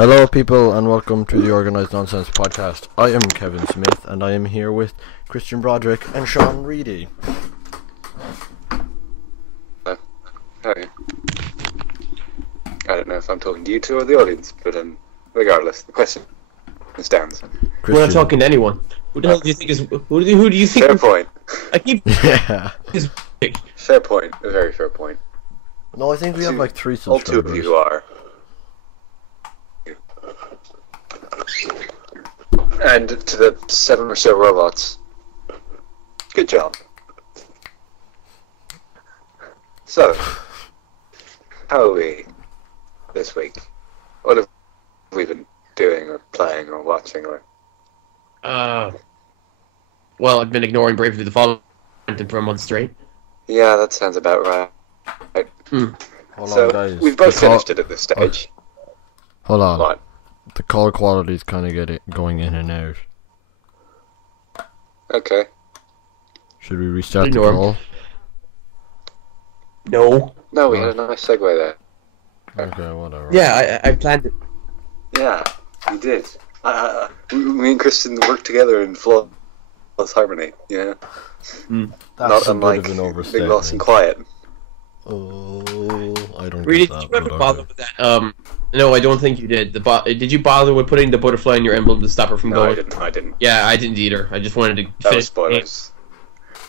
Hello people and welcome to the Organised Nonsense podcast. I am Kevin Smith and I am here with Christian Broderick and Sean Reedy. Hi. I don't know if I'm talking to you two or the audience, but regardless, the question stands. Christian. We're not talking to anyone. Who the hell do you think is... Who do you think... Fair point. I keep... Yeah. Fair point. A very fair point. No, I think we have like 3 All subscribers. two of you who are. And to the 7 or so robots, good job. So, how are we this week? What have we been doing or playing or watching or... Well, I've been ignoring Bravely Default for a month straight. Yeah, that sounds about right. Hold So, on, guys. we've both finished it at this stage. Hold on. What? The call quality is kind of going in and out. Okay. Should we restart the Ignore. call? No. No, we had a nice segue there. Okay, whatever. Yeah, I planned it. Yeah, we did. Me and Kristen worked together in flawless harmony, yeah. That's Not a unlike bit of an Big Lost overstatement. and Quiet. Oh, I don't Really, get that. did you ever but bother okay. with that? No, I don't think you did. Did you bother with putting the butterfly in your emblem to stop her from No, going? I didn't. Yeah, I didn't either. I just wanted to That finish was spoilers.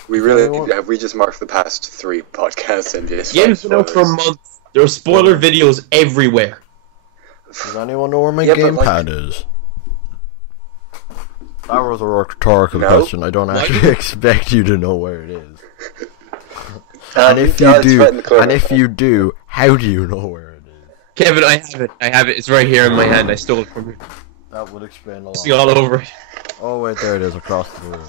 We really have we just marked the past 3 podcasts and just the game's been out for a month. There are spoiler videos everywhere. Does anyone know where my Yeah, but, gamepad is? That was a rhetorical No. question. I don't actually expect you to know where it is. And if yeah, you it's do, right in the corner. and if you do, how do you know where it is? Kevin, I have it. It's right here in my hand. I stole it from you. That would explain a lot. See all over it. Oh wait, there it is across the room.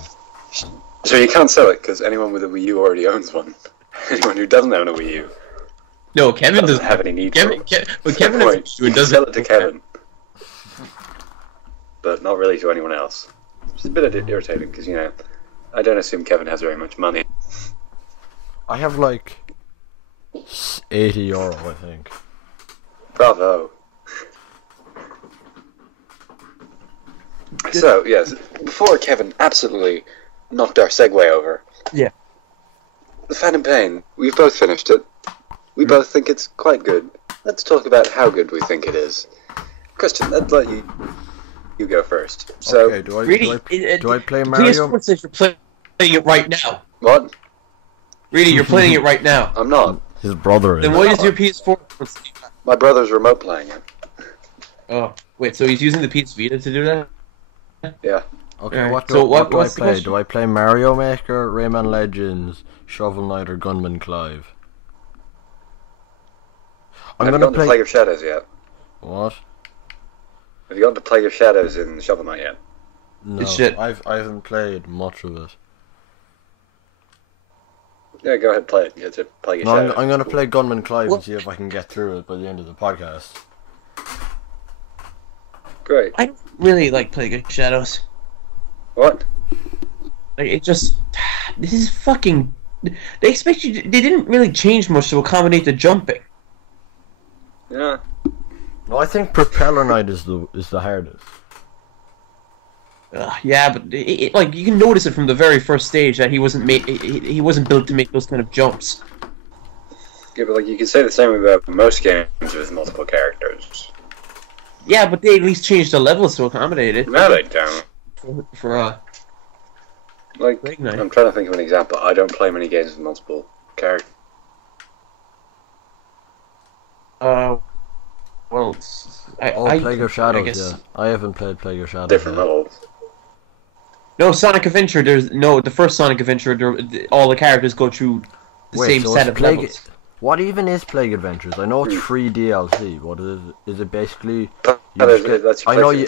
So you can't sell it because anyone with a Wii U already owns one. Anyone who doesn't own a Wii U No, Kevin doesn't doesn't have any need for it. But Kevin has Point. to and You doesn't sell it to Kevin, but not really to anyone else. It's a bit irritating because I don't assume Kevin has very much money. I have like €80, I think. Bravo. So, yes, before Kevin absolutely knocked our segue over. Yeah. The Phantom Pain, we've both finished it. We both think it's quite good. Let's talk about how good we think it is. Christian, let's let you go first. So, Okay, do I play PS4 Mario? says you're playing it right now. what? Really, you're playing it right now. I'm not. His brother is. Then why does your PS4? My brother's remote playing it. Oh, wait. So he's using the PS Vita to do that? Yeah. Okay, Alright, what do, so what do I what's the play? question? Do I play Mario Maker, Rayman Legends, Shovel Knight, or Gunman Clive? I'm Have you gonna gotten to play. Plague of Shadows yet? What? Have you gotten to Plague of Shadows in Shovel Knight yet? No, shit. I haven't played much of it. Yeah, go ahead, play it. Get to Plague of No, Shadows. I'm gonna play Gunman Clive and What? see if I can get through it by the end of the podcast. Great. I don't really like Plague of Shadows. What? Like, it just... This is fucking... They expect you... They didn't really change much to accommodate the jumping. Yeah. No, I think Propeller Knight is the hardest. Yeah, but like you can notice it from the very first stage that he wasn't he wasn't built to make those kind of jumps. Yeah, but you can say the same about most games with multiple characters. Yeah, but they at least changed the levels to accommodate it. No, they don't. For Like, Ignite. I'm trying to think of an example. I don't play many games with multiple characters. well, Plague of Shadows, I guess. yeah. I haven't played Plague of Shadows. Different yet. levels. No, Sonic Adventure. The first Sonic Adventure. All the characters go through the Wait, same so set it's of Plague... levels. What even is Plague Adventures? I know it's free DLC. What is it? Is it basically... You That's just get... I know you...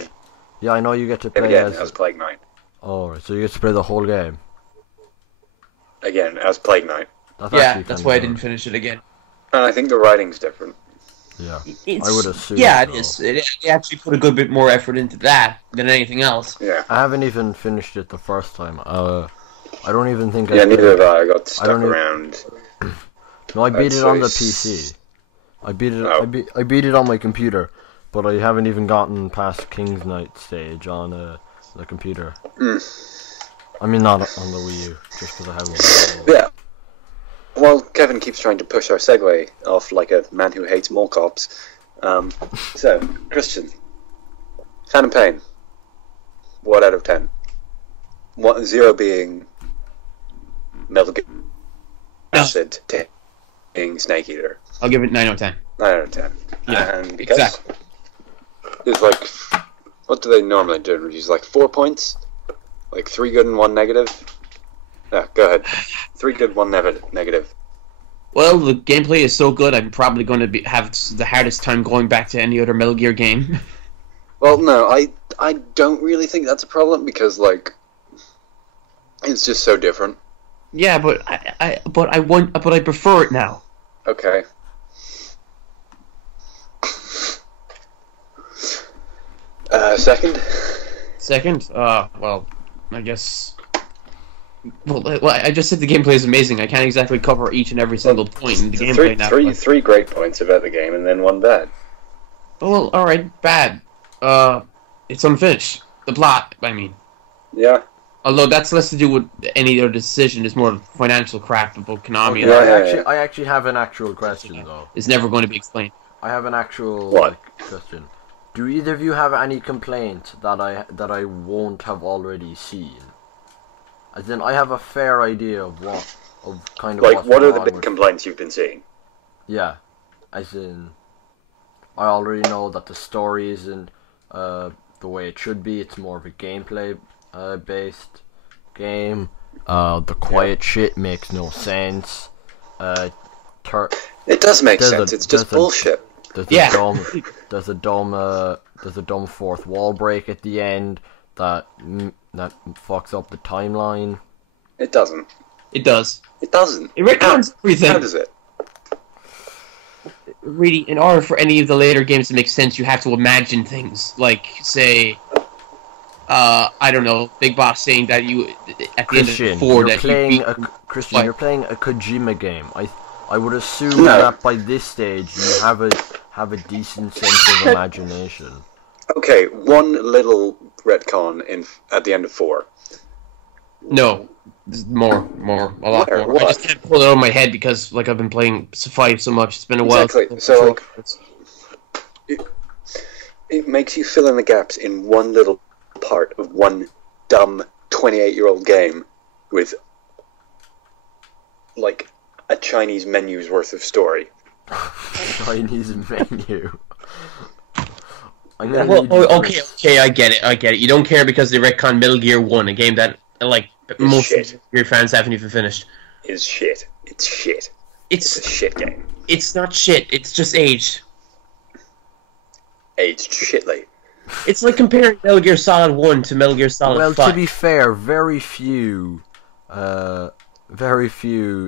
Yeah, I know you get to play Again, as... as Plague Knight. Oh, right, so you get to play the whole game. Again, as Plague Knight. That's Yeah, actually that's kinda why I good. didn't finish it again. And I think the writing's different. Yeah, It's, I would assume. Yeah, it so. is. They actually put a good bit more effort into that than anything else. Yeah. I haven't even finished it the first time. I don't even think I Yeah, played neither have it. I. I got stuck don't even- around. No, I beat I'd it on the say PC. I beat it. Oh. I beat it on my computer. but I haven't even gotten past King's Knight stage on the computer. I mean, not on the Wii U, just because I haven't. Yeah. While Kevin keeps trying to push our segue off like a man who hates mall cops, so Christian, Phantom Pain. What out of 10? 0 being Metal Gear Acid, 10 being Snake Eater. I'll give it 9 out of 10. 9 out of 10. Yeah, and because exactly. It's like, what do they normally do in reviews? Like 4 points? Like 3 good and 1 negative? Yeah, go ahead. 3 good, 1 negative. Well, the gameplay is so good, I'm probably going to have the hardest time going back to any other Metal Gear game. Well, no, I don't really think that's a problem because, like, it's just so different. Yeah, but I prefer it now. Okay. Second? Second? Well, I guess... Well, I just said the gameplay is amazing. I can't exactly cover each and every single point in the gameplay now. Three great points about the game and then 1 bad. Well, alright, bad. It's unfinished. The plot, I mean. Yeah. Although that's less to do with any other decision, it's more financial crap about Konami. Okay, I actually have an actual question, though. It's never going to be explained. I have an actual question. Do either of you have any complaint that I won't have already seen? As in, I have a fair idea of what's what are the big complaints you've been seeing? Yeah, as in, I already know that the story isn't the way it should be. It's more of a gameplay based game. The quiet shit makes no sense. It does make sense. It's just bullshit. There's a dumb fourth wall break at the end that fucks up the timeline. It doesn't. It does. It doesn't. It retcons everything. How does it? Really, in order for any of the later games to make sense, you have to imagine things. Like, say, I don't know, Big Boss saying that you, at the Christian, end of 4, you're playing you're playing a Kojima game. I would assume that by this stage you have a decent sense of imagination. Okay, one little retcon at the end of 4. No, more, a lot more. What? I just can't pull it out of my head because, like, I've been playing 5 so much. It's been a while. Exactly. So, like, it makes you fill in the gaps in one little part of one dumb 28-year-old game with, like, a Chinese menu's worth of story. Chinese menu. Okay, I get it. You don't care because they retcon Metal Gear 1, a game that, like, most of your fans haven't even finished. It's shit. It's a shit game. It's not shit, it's just aged. Aged shitly. It's like comparing Metal Gear Solid 1 to Metal Gear Solid 5. Well, to be fair, very few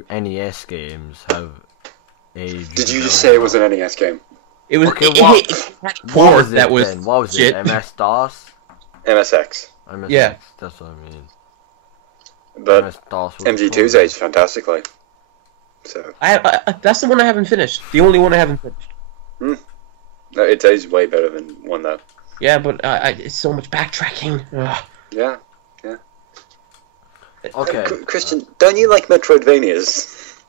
NES games have aged. Did you just say it was an NES game? It was. Okay, it had a port that was. Then? What was shit. it? MS-DOS? MSX. MSX. Yeah. That's what I mean. But MS-DOS was MG2's aged fantastically. So. That's the one I haven't finished. The only one I haven't finished. No, it's aged way better than 1 though. Yeah, but it's so much backtracking. Ugh. Yeah. Okay. Christian, don't you like Metroidvanias?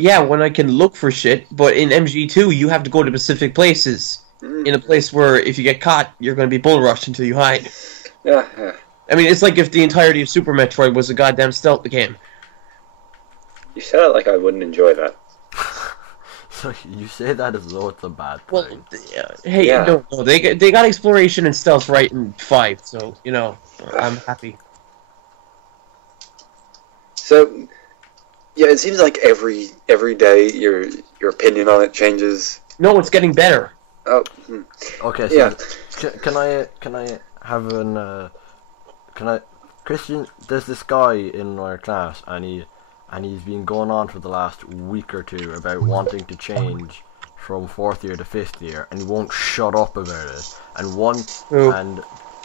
Yeah, when I can look for shit, but in MG2 you have to go to specific places. In a place where if you get caught, you're going to be bull rushed until you hide. Yeah. I mean, it's like if the entirety of Super Metroid was a goddamn stealth game. You said it like I wouldn't enjoy that. So you say that as though it's a bad thing. Well, no, they got exploration and stealth right in 5, so, you know, I'm happy. So, yeah, it seems like every day your opinion on it changes. No, it's getting better. Oh. Okay, so yeah. Can I have Christian, there's this guy in our class and he's been going on for the last week or two about wanting to change from 4th year to 5th year, and he won't shut up about it. And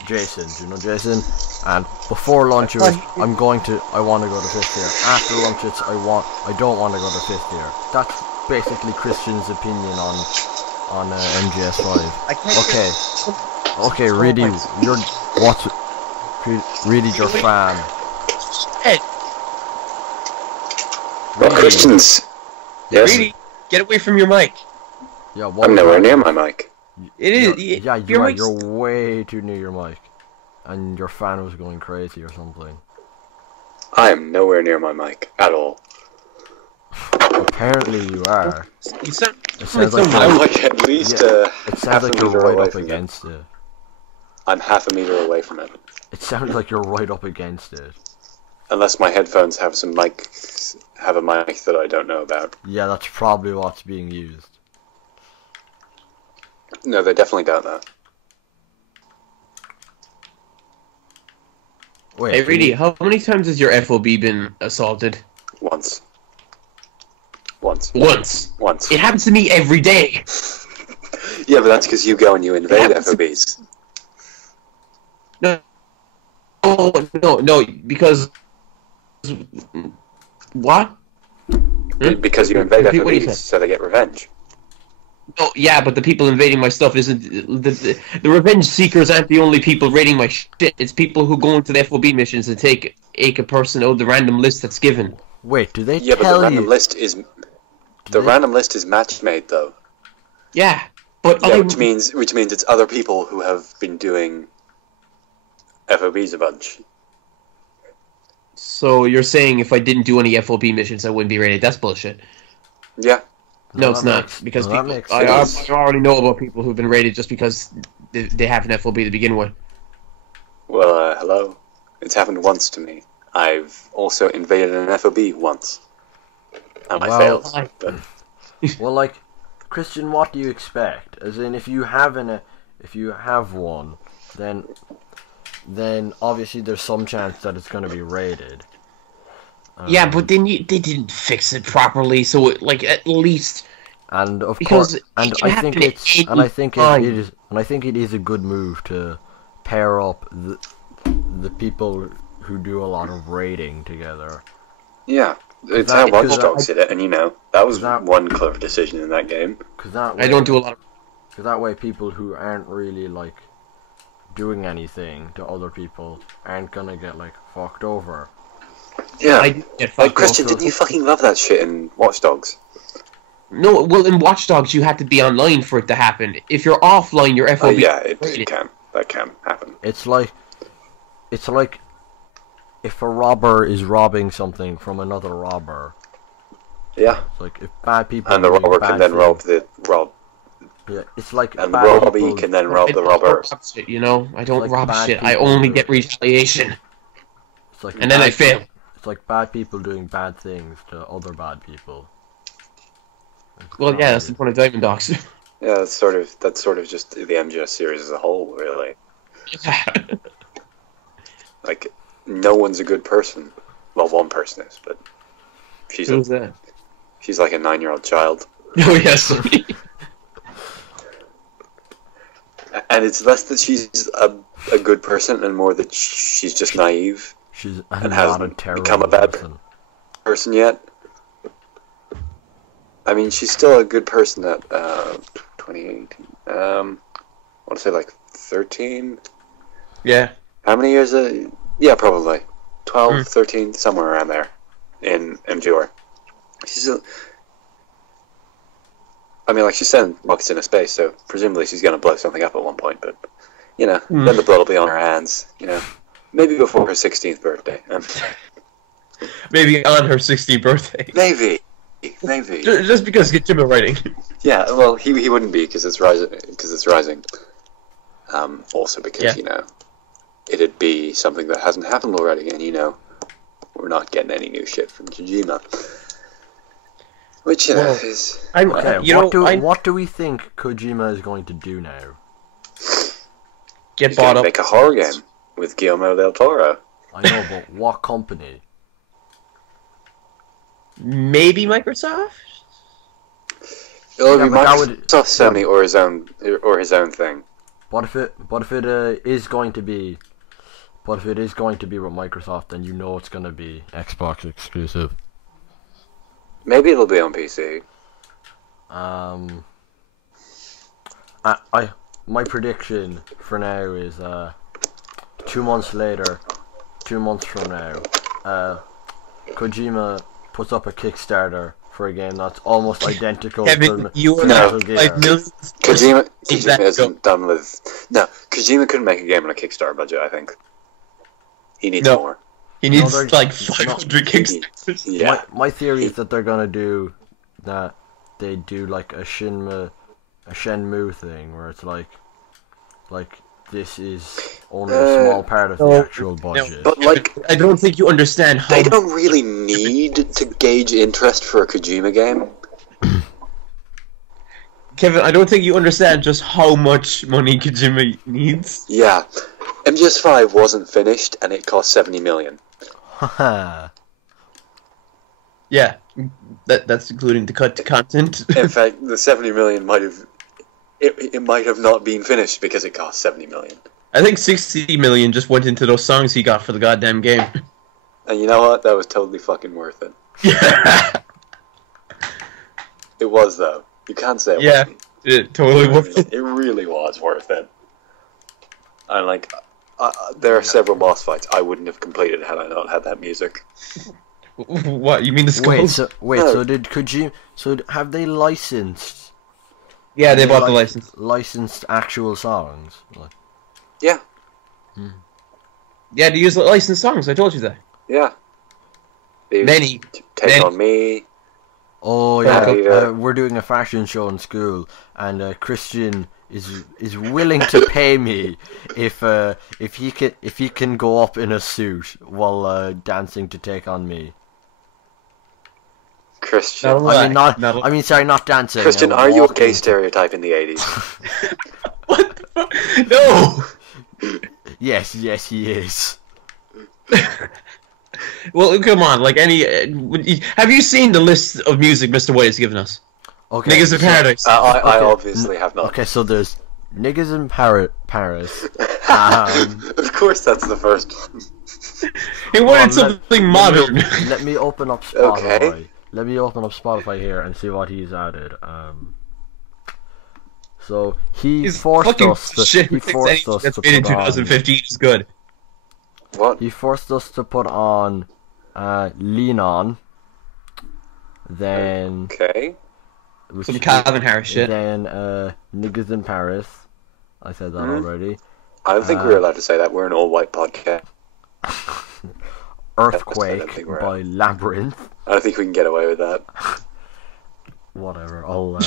Jason, do you know Jason? And before lunch it was, I want to go to 5th year. After lunch it's, I don't want to go to 5th year. basically Christian's opinion on MGS 5. I can't Okay, okay, really, you're what's really your fan. Hey, Well, Really? Christians. Yes. really, get away from your mic. Yeah, what I'm was nowhere that? near my mic. It is. Yeah, you your are. mic's- You're way too near your mic, and your fan was going crazy or something. I am nowhere near my mic at all. Apparently, you are. You sound. It sounds like I'm you're, like at least it half sounds a like you're meter right away up from it. against it. I'm half a meter away from it. It sounds like you're right up against it. Unless my headphones have a mic that I don't know about. Yeah, that's probably what's being used. No, they definitely don't though. Wait, Hey, can really, you- how many times has your FOB been assaulted? Once. Once. Once. It happens to me every day. Yeah, but that's because you go and you invade happens to- FOBs. No, no, because what? Because you invade Repeat what you FOBs, said. so they get revenge. No, yeah, but the people invading my stuff isn't the revenge seekers aren't the only people raiding my shit. It's people who go into the FOB missions and take a person out of the random list that's given. Wait, do they Yeah, but the tell random you? list is random list is match made though. Yeah, but Yeah, I'm, which means it's other people who have been doing FOBs a bunch. so you're saying if I didn't do any FOB missions, I wouldn't be raided? That's bullshit. Yeah. No, No, it's that not makes- because no, that people, makes I sense. already know about people who've been raided just because they have an FOB to begin with. Well, hello. It's happened once to me. I've also invaded an FOB once. And I Well, failed. But Well, like, Christian, what do you expect? As in, if you have one, then obviously there's some chance that it's going to be raided. Yeah, but then they didn't fix it properly, so like at least And of because course, and it can I think happen at it's, any and I think time. it is, and I think it is a good move to pair up the people who do a lot of raiding together. yeah, it's That- how Watch because Dogs did it, and that was that- one clever decision in that game. Because that way, I don't do a lot of. Because that way, people who aren't really like doing anything to other people aren't gonna get like fucked over. Yeah, I do get like fucked Christian, over. didn't you fucking love that shit in Watch Dogs? No, well, in Watch Dogs, you have to be online for it to happen. If you're offline, your Oh FOB. yeah, it raided. can. That can happen. It's like if a robber is robbing something from another robber. Yeah, It's like if bad people and the are doing robber bad can then things- rob the rob, Yeah, it's like and the bad robbie people, can then rob I the don't robber. rob shit, you know, I don't like rob bad shit. I people only do. get retaliation, It's like and then I bad- fail. It's like bad people doing bad things to other bad people. It's Well, yeah, that's crazy. the point of Diamond Dogs. Yeah, that's sort of just the MGS series as a whole, really. Like, no one's a good person. Well, one person is, but she's Who's that? she's like a 9-year-old child. Oh yes. And it's less that she's a good person and more that she's just naive She's and not a hasn't terrible become a bad person. person yet. I mean, she's still a good person at 2018. I want to say like 13. Yeah. How many years? Yeah, probably 12, Hmm. 13, somewhere around there in MGR. She's I mean, like, she's sending rockets into space, so presumably she's going to blow something up at one point, but, you know, then the blood will be on her hands, you know. Maybe before her 16th birthday. Maybe on her 60th birthday. Maybe. Just because get Jimmy writing. Yeah, well, he wouldn't be, because it's rising. Also because, Yeah. you know, it'd be something that hasn't happened already, and, you know, we're not getting any new shit from Kojima. Which, you know, Well, is... I'm, Okay, you know, what do we think Kojima is going to do now? get He's bought going to up. make a horror game with Guillermo del Toro. I know, but what company? Maybe Microsoft. It'll Yeah, be but that Microsoft, would- Sony, or his own thing. But if it is going to be, but if it is going to be with Microsoft, then you know it's going to be Xbox exclusive. Maybe it'll be on PC. My prediction for now is 2 months later, 2 months from now, Kojima puts up a Kickstarter for a game that's almost identical Kevin, to you are Metal not Gear. 5 million. Kojima Exactly. isn't done with. No, Kojima couldn't make a game on a Kickstarter budget. I think he needs No. more. He needs they're- like 500 Kickstarters. Yeah, My theory is that they're gonna do that. They do like a Shenmue thing where it's like this is only a small part of the no, actual budget. but like I don't think you understand how. they don't really need to gauge interest for a Kojima game. Kevin, I don't think you understand just how much money Kojima needs. Yeah, MGS5 wasn't finished and it cost 70 million. Haha. Yeah, that's including the cut to content. In fact, the 70 million might have. It might have not been finished because it cost 70 million. I think 60 million just went into those songs he got for the goddamn game. And you know what? That was totally fucking worth it. Yeah, It was though. You can't say it yeah, wasn't. it totally worth it. It really was worth it. And like, there are several boss fights I wouldn't have completed had I not had that music. What, you mean the skull? Wait, No. so did Kojima? So have they licensed? Yeah, they bought the like, license. Licensed actual songs. Like, Yeah, Yeah, they use licensed songs, I told you that. yeah. They Many. Take many. on Me. oh yeah, Yeah. we're doing a fashion show in school, and Christian is willing to pay me if he can go up in a suit while dancing to Take on Me. Christian. No. I mean not. No. I mean sorry, not dancing. Christian, uh, are you a walking. gay stereotype in the 80s? What the fuck? No! Yes, he is. Well, come on, like any... have you seen the list of music Mr. White has given us? Okay. Niggas in Paradise. I Okay. obviously have not. Okay, so there's Niggas in Paris. Of course that's the first one. He wanted something modern. Let me open up Spotify. Okay. Let me open up Spotify here and see what he's added. So he He's forced fucking us to. shit. He Anything forced us that's to made in put on. 2015 is good. What? He forced us to put on Lean On. Then Okay. which Some Calvin Harris shit. Then Niggas in Paris. I said that already. I don't think we're allowed to say that. We're an all-white podcast. Earthquake think we're by Labyrinth. I don't think we can get away with that. Whatever. I'll.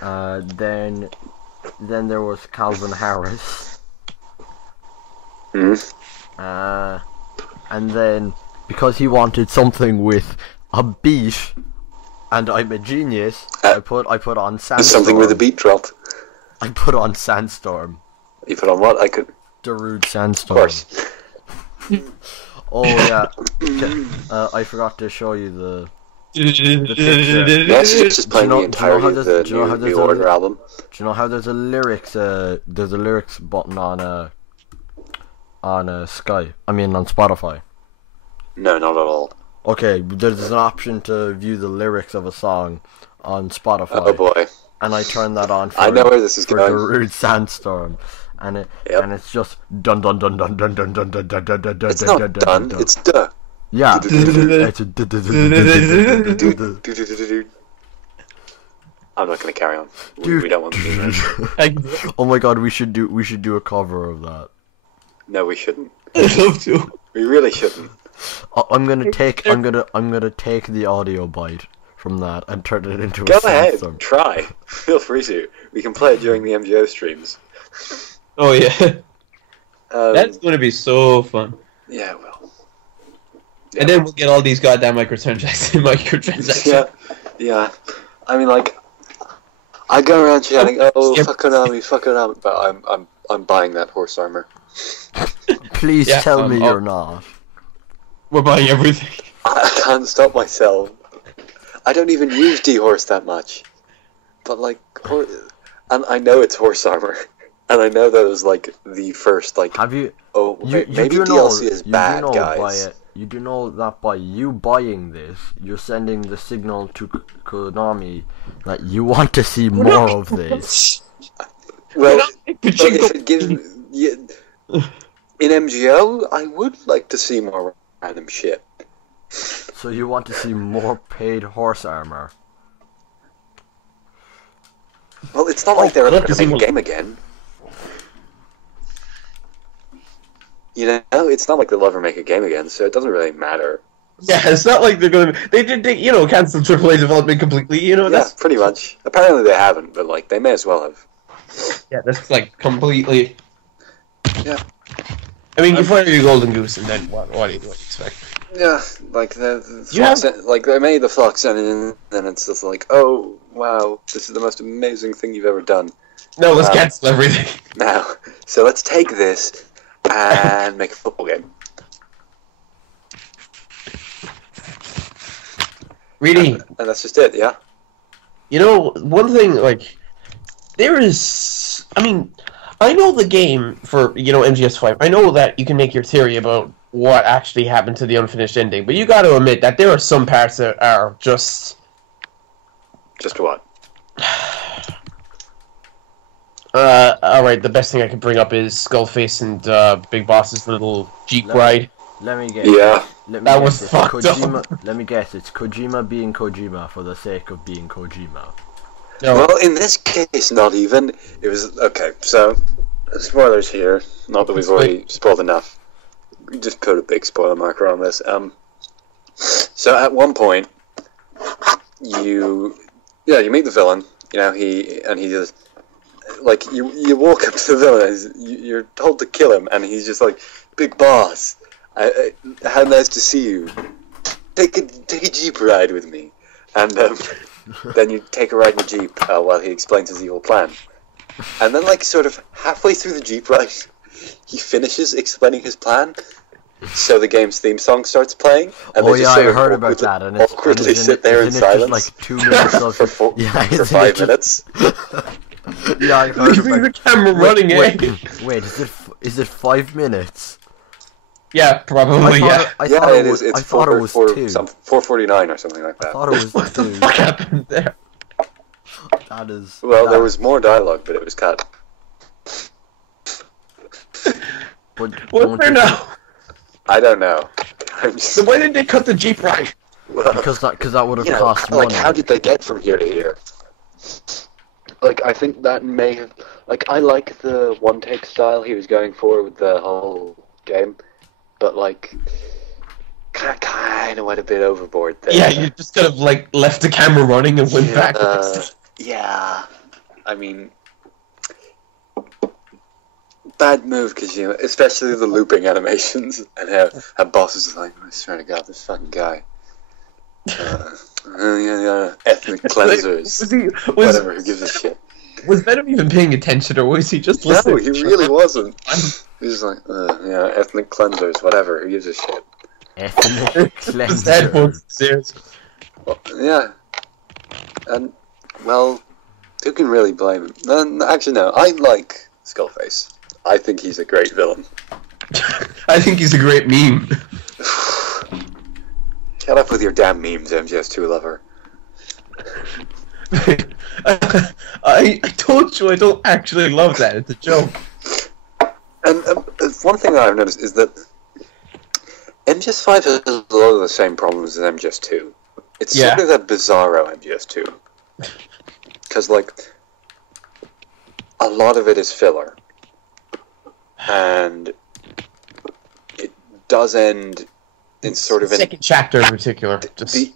Then there was Calvin Harris. Hmm? And then because he wanted something with a beat, and I'm a genius, I put on Sandstorm. Something with a beat drop. I put on Sandstorm. You put on what? I could. Darude Of Sandstorm. course. Oh yeah. I forgot to show you the. Yes, it's just playing Do you know- the entirety of the do you know how New there's a- Order album. Do you know how there's a lyrics button on Skype? I mean on Spotify. No, not at all. Okay, there's an option to view the lyrics of a song on Spotify, Oh boy. and I turn that on for, I know where this is for going. Darude Sandstorm, and it's just dun dun dun dun dun dun dun dun dun dun dun dun. It's not done, it's duh. Yeah. It's a I'm not going to carry on. Dude. We don't want to do that. Oh my god, we should do a cover of that. No, we shouldn't. I'd love to. We really shouldn't. I'm gonna take the audio bite from that and turn it into Go a ahead, song. try. Feel free to. We can play it during the MGO streams. Oh yeah. Um, That's going to be so fun. Yeah, well. And then we'll get all these goddamn microtransactions. Yeah, yeah. I mean, like, I go around shouting, "Oh, Yep. fuck Konami," but I'm buying that horse armor. Please Yeah, tell me oh. you're not. We're buying everything. I can't stop myself. I don't even use D-Horse that much. But, like, and I know it's horse armor. And I know that was, like, the first, like, Have you? oh, You maybe do DLC know, is you bad, do know guys. you do know that by you buying this, you're sending the signal to Konami that you want to see more of this. Well, if it gives in MGO, I would like to see more random shit. So you want to see more paid horse armor. Well, it's not like they're ever going to make a game again. You know, it's not like they'll ever make a game again, so it doesn't really matter. Yeah, it's not like they're going to... They did, you know, cancel AAA development completely, you know? Yeah, pretty much. Apparently they haven't, but, like, they may as well have. Yeah, that's, like, completely... Yeah. I mean, you fire your golden goose, and then what do you expect? Yeah, like, they made the Flux, and then it's just like, oh, wow, this is the most amazing thing you've ever done. No, let's cancel everything. Now, so let's take this and make a football game. Really? And that's just it, yeah? You know, one thing, like, there is... I mean, I know the game for, you know, MGS 5. I know that you can make your theory about what actually happened to the unfinished ending, but you got to admit that there are some parts that are just... Just what? Alright, the best thing I can bring up is Skullface and Big Boss's little Jeep ride. Let me guess. Yeah. That was fucked up. Let me guess, it's Kojima being Kojima for the sake of being Kojima. No. Well, in this case, not even. It was... Okay, so... Spoilers here. Not that we've already spoiled enough. We just put a big spoiler marker on this. So at one point, you meet the villain. You know, he just... Like, you walk up to the villain, you're told to kill him, and he's just like, Big Boss, how nice to see you. Take a Jeep ride with me. And then you take a ride in the Jeep while he explains his evil plan. And then, like, sort of halfway through the Jeep ride, he finishes explaining his plan, so the game's theme song starts playing. And oh yeah, I heard about that. And it's awkwardly sit there in silence like 2 minutes of for 5 minutes. Yeah, I heard about the camera running. Wait, is it 5 minutes? Yeah, probably. It is. It's I thought it was 2. 4:49 or something like that. I thought it was 2. What the fuck happened there? That is. Well, there was more dialogue, but it was cut. But What's there now? I don't know. So why did they cut the Jeep ride? Well, because that would have cost money. Like, how did they get from here to here? Like, I think that may have... Like, I like the one-take style he was going for with the whole game, but, like, kind of went a bit overboard there. Yeah, you just kind of, like, left the camera running and went back. Yeah. I mean... Bad move, Kojima, especially the looping animations, and how Boss is like, I swear to God, this fucking guy. Ethnic cleansers. Whatever, who gives a shit? Was Venom even paying attention, or was he just listening? No, he really wasn't. He was like, ethnic cleansers, whatever, who gives a shit? Ethnic cleansers. Well, yeah. And, well, who can really blame him? Actually, no, I like Skullface. I think he's a great villain. I think he's a great meme. Shut up with your damn memes, MGS2 lover. I told you I don't actually love that. It's a joke. And one thing that I've noticed is that MGS5 has a lot of the same problems as MGS2. It's sort of that bizarro MGS2. Because, like, a lot of it is filler. And it does end in sort of an... second chapter in particular. The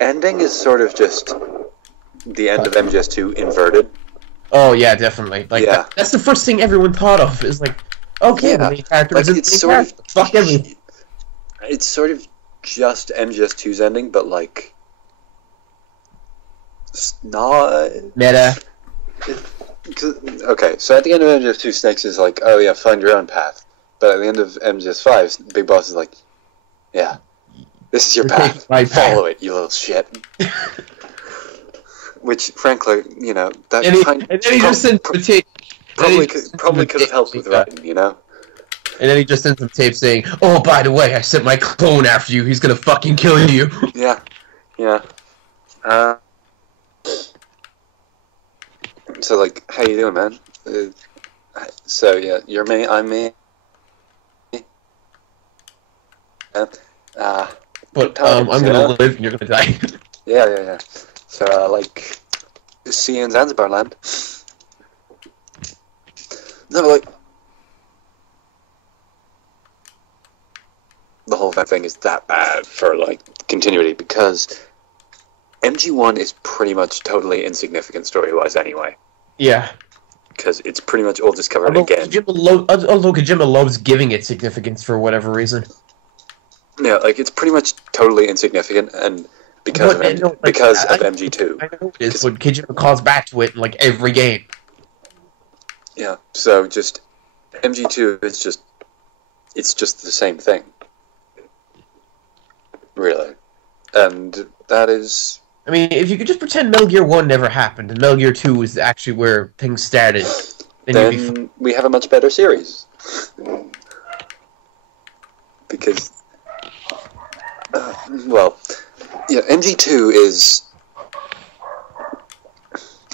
ending is sort of just the end of MGS2 inverted. Oh, yeah, definitely. Like, that's the first thing everyone thought of, is like, okay, the main character is the main character. Fuck everything. It's sort of just MGS2's ending, but, like... It's not... Meta. Okay, so at the end of MGS2, Snakes is like, oh yeah, find your own path. But at the end of MGS5, Big Boss is like, yeah, this is your path. Follow it, you little shit. Which, frankly, you know, that and then he just sent the tape. Probably could have helped with writing, you know? And then he just sends some tape saying, "Oh, by the way, I sent my clone after you. He's gonna fucking kill you." Yeah. So like, how you doing, man? So yeah, you're me, I'm me. But I'm gonna live and you're gonna die. Yeah. So like, see you in Zanzibar land. No, like, the whole thing is that bad for like continuity because MG1 is pretty much totally insignificant story-wise anyway. Yeah. Because it's pretty much all discovered again. Although Kojima loves giving it significance for whatever reason. Yeah, like it's pretty much totally insignificant, and because of MG2. I know it is, but Kojima calls back to it in like every game. Yeah, so just MG2 is it's just the same thing, really, and that is. I mean, if you could just pretend Metal Gear 1 never happened and Metal Gear 2 is actually where things started, then we have a much better series. Because, MG2 is...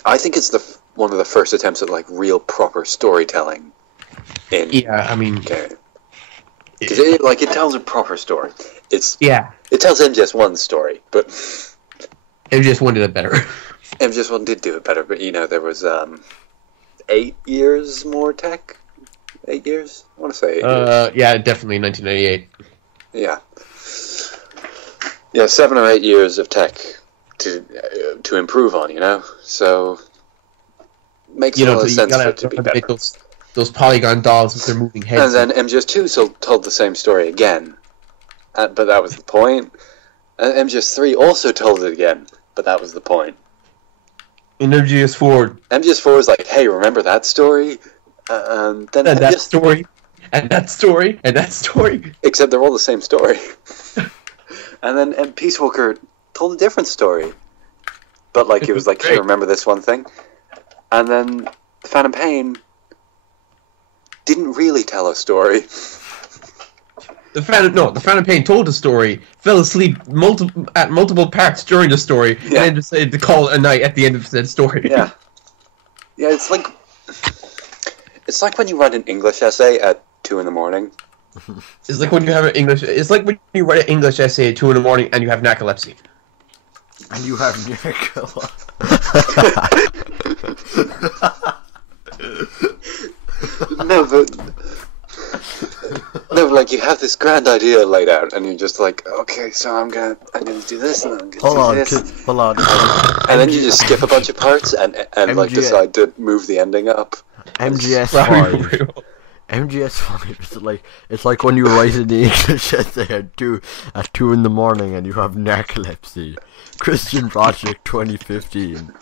I think it's one of the first attempts at, like, real proper storytelling in... Yeah, I mean... Okay. It tells a proper story. It tells MGS1's story, but... MGS1 did it better. MGS1 did do it better, but there was 8 years more tech. 8 years? I want to say 8 years. Yeah, definitely 1998. Yeah. Yeah, 7 or 8 years of tech to improve on, so makes a lot of sense for it to be better. Make those polygon dolls with their moving heads. And then MGS2 told the same story again, but that was the point. And MGS3 also told it again, but that was the point. In MGS4 is like, hey, remember that story? Then that story, and that story, and that story. Except they're all the same story. And then Peace Walker told a different story. But it was like, hey, remember this one thing? And then Phantom Pain didn't really tell a story. The Phantom Pain told a story, fell asleep at multiple parts during the story, and then decided to call it a night at the end of said story. Yeah. Yeah, it's like when you write an English essay at 2 in the morning. It's like when you have It's like when you write an English essay at 2 in the morning and you have narcolepsy. And you have narcolepsy. No, but you have this grand idea laid out, and you're just like, okay, so I'm gonna do this, and I'm gonna do this. Hold on. And then you just skip a bunch of parts, and decide to move the ending up. MGS5. MGS5 it's like when you write an English essay at 2 in the morning and you have narcolepsy. Christian Project 2015.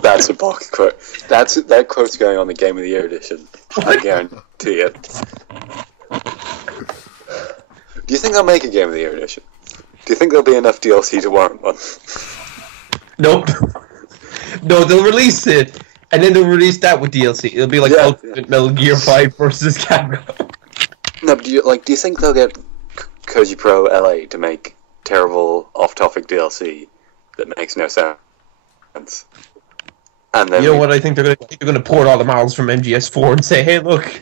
That's a Bach quote. That quote's going on the Game of the Year edition. I guarantee it. Do you think they'll make a Game of the Year edition? Do you think there'll be enough DLC to warrant one? Nope. No, they'll release it, and then they'll release that with DLC. It'll be like Ultimate Metal Gear 5 versus Capcom. No, but do you think they'll get Koji Pro LA to make terrible off-topic DLC that makes no sense? And then what I think they're gonna port all the models from MGS4 and say, hey, look.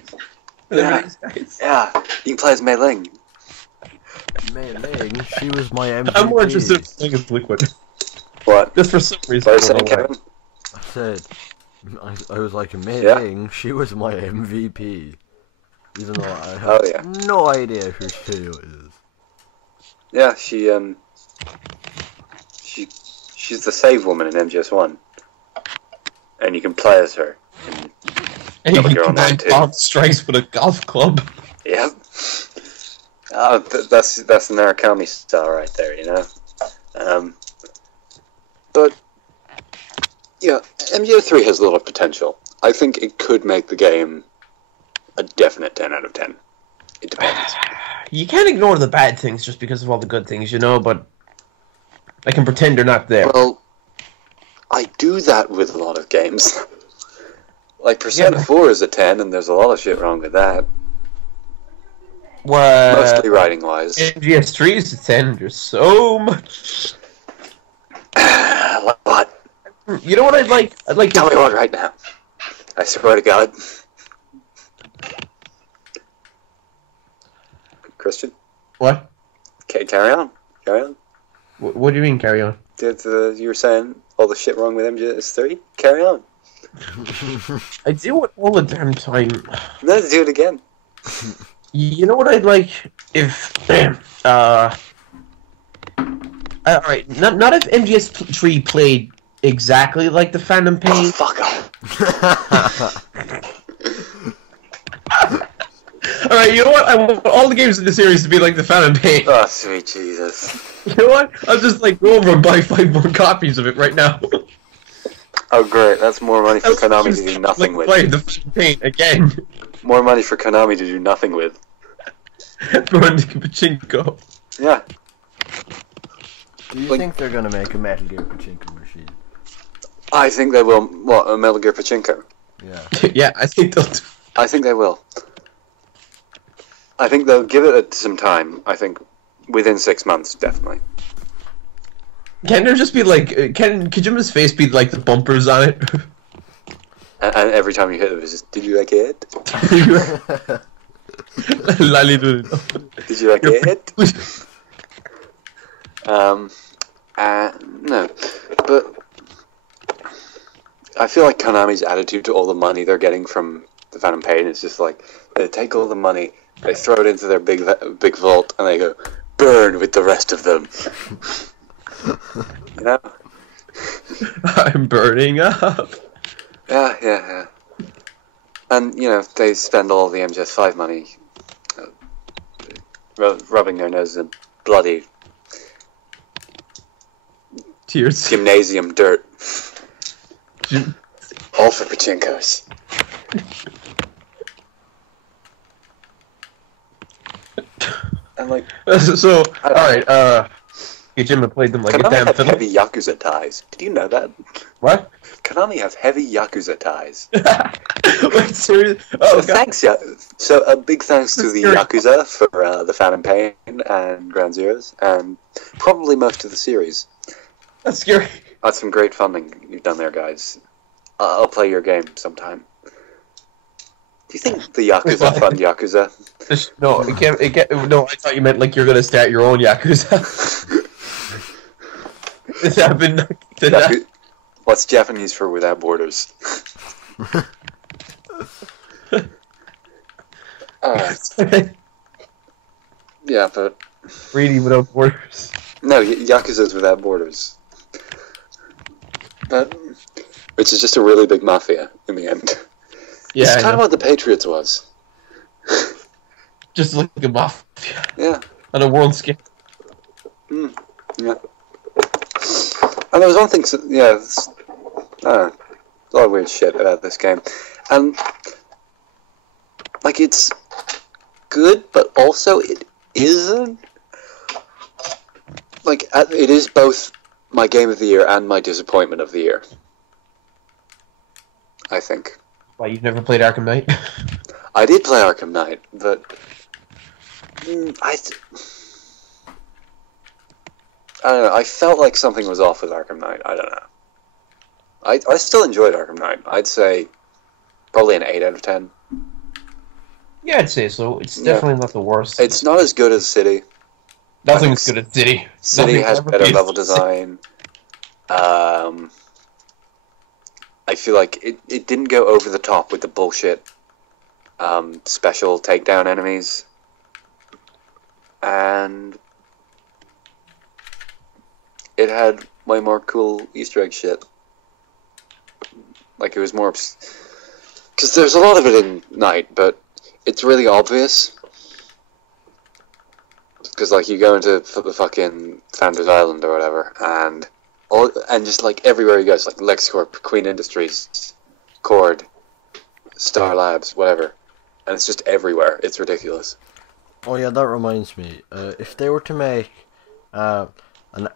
Yeah, you can play as Mei Ling. Mei Ling, she was my MVP. I'm more interested in playing as Liquid. What? Just for some reason. What are you saying, Kevin? I said, I was like, Mei Ling, she was my MVP. Even though I have no idea who she is. Yeah, she's the save woman in MGS1. And you can play as her. And you can combine bomb strikes with a golf club. Yep. That's the Narukami style right there, But MGO3 has a lot of potential. I think it could make the game a definite 10 out of 10. It depends. You can't ignore the bad things just because of all the good things, but I can pretend they're not there. Well, I do that with a lot of games. Like, Persona 4 is a 10, and there's a lot of shit wrong with that. What? Mostly writing-wise. MGS3 is a 10. There's so much. What? You know what I'd like? I'd like Tell me what right now. I swear to God. Christian? What? Okay, carry on. Carry on. What do you mean, carry on? You were saying all the shit wrong with MGS3? Carry on. I do it all the damn time. Let's do it again. You know what I'd like if alright, not if MGS3 played exactly like the Phantom Pain. Oh, fuck off. Alright, you know what? I want all the games in the series to be like the Phantom Pain. Oh, sweet Jesus. You know what? I'll just like go over and buy 5 more copies of it right now. Oh, great. That's more money for Konami to do nothing with. Play the Phantom Pain again. More money for Konami to do nothing with. Going to Pachinko. Yeah. Do you think they're gonna make a Metal Gear Pachinko machine? I think they will. What, a Metal Gear Pachinko? Yeah. Yeah, I think they'll do. I think they will. I think they'll give it some time. I think within 6 months, definitely. Can there just be like, can Kojima's face be like the bumpers on it? And every time you hit it, it's just, did you like it? Did you like it? No. But I feel like Konami's attitude to all the money they're getting from the Phantom Pain is just like, they take all the money, they throw it into their big vault, and they go, burn with the rest of them. You know? I'm burning up. Yeah. And, you know, they spend all the MGS5 money rubbing their noses in bloody Tears. gymnasium dirt. All for pachinkos. And like, So, alright, Kojima played them like Konami a damn have fiddle. heavy Yakuza ties. Did you know that? What? Konami have heavy Yakuza ties. Wait, serious? Oh, So God. thanks, So a big thanks to the Scary. Yakuza for the Phantom Pain and Ground Zeroes, and probably most of the series. That's scary. That's some great funding you've done there, guys. I'll play your game sometime. Do you think the Yakuza fund Yakuza? No, it can't, no, I thought you meant like you're gonna start your own Yakuza. This happened. What's Japanese for without borders? Yeah, but Really without borders. no, Yakuza's without borders. But which is just a really big mafia in the end. Yeah, It's I kind of know. what the Patriots was. Just like a mafia Yeah. on a world scale. Yeah. And there was one thing, a lot of weird shit about this game. And, like, it's good, but also it isn't. Like, it is both my game of the year and my disappointment of the year. I think. Why, you've never played Arkham Knight? I did play Arkham Knight, but I don't know. I felt like something was off with Arkham Knight. I don't know. I still enjoyed Arkham Knight. I'd say probably an 8 out of 10. Yeah, I'd say so. It's definitely not the worst. It's not as good as City. Nothing's good at City. City Nothing's has ever better been level City. design. I feel like it didn't go over the top with the bullshit special takedown enemies. And it had way more cool Easter egg shit. Like, it was more... Because there's a lot of it in Night, but it's really obvious. Because, like, you go into the fucking Founders Island or whatever, and just, like, everywhere you go, it's like LexCorp, Queen Industries, Cord, Star Labs, whatever. And it's just everywhere. It's ridiculous. Oh yeah, that reminds me. If they were to make an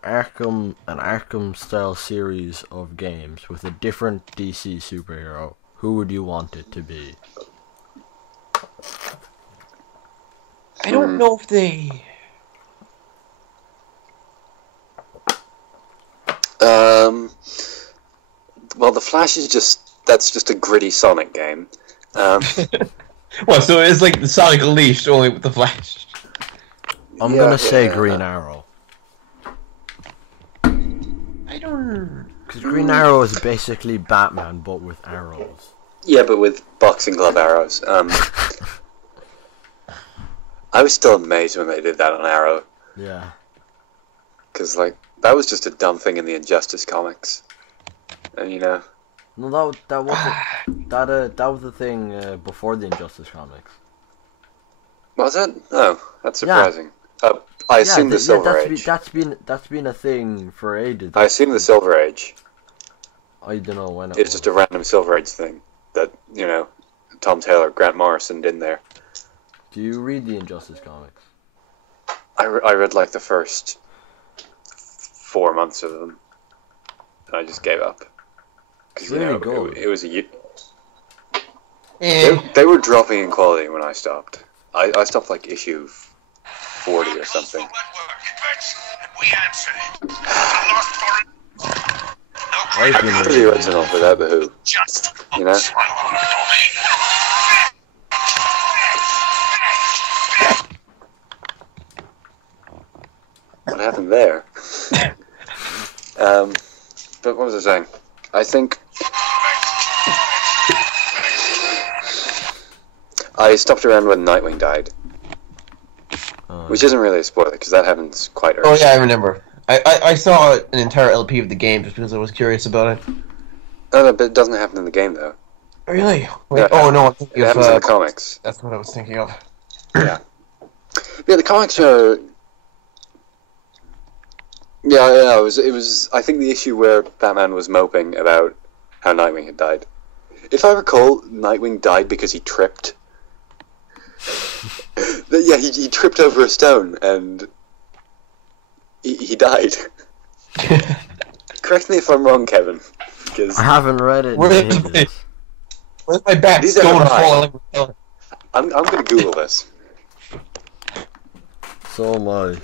Arkham style series of games with a different DC superhero, who would you want it to be? I don't know if they... Well, The Flash is that's just a gritty Sonic game. Well, so it's like the Sonic Unleashed, only with the Flash. I'm gonna say Green Arrow. I don't... Because Green Arrow is basically Batman, but with arrows. Yeah, but with boxing glove arrows. I was still amazed when they did that on Arrow. Yeah. Because, like, that was just a dumb thing in the Injustice comics. And, you know... No, that was the thing before the Injustice comics. Was it? Oh, that's surprising. I assume the Silver Age. That's been a thing for ages. I assume the Silver Age. I don't know when it It's just a random Silver Age thing that, you know, Tom Taylor, Grant Morrison did in there. Do you read the Injustice comics? I read like the first 4 months of them. And I just gave up. Because, you know, good. it was a... They were dropping in quality when I stopped. I stopped like issue 40 or something. I've been Pretty original without the Who. You know? What happened there? But what was I saying? I think I stopped around when Nightwing died. Which isn't really a spoiler, because that happens quite early. Oh yeah, I remember. I saw an entire LP of the game just because I was curious about it. No, but it doesn't happen in the game, though. Really? Wait, Yeah, oh no, I'm thinking It of... happens in the comics. That's what I was thinking of. Yeah. Yeah, the comics are... Yeah, it was... I think the issue where Batman was moping about how Nightwing had died. If I recall, Nightwing died because he tripped. Yeah, he tripped over a stone, and... He died. Correct me if I'm wrong, Kevin. Because I haven't read it. Where's my back? These Stone are falling. I'm going to Google this. So am I.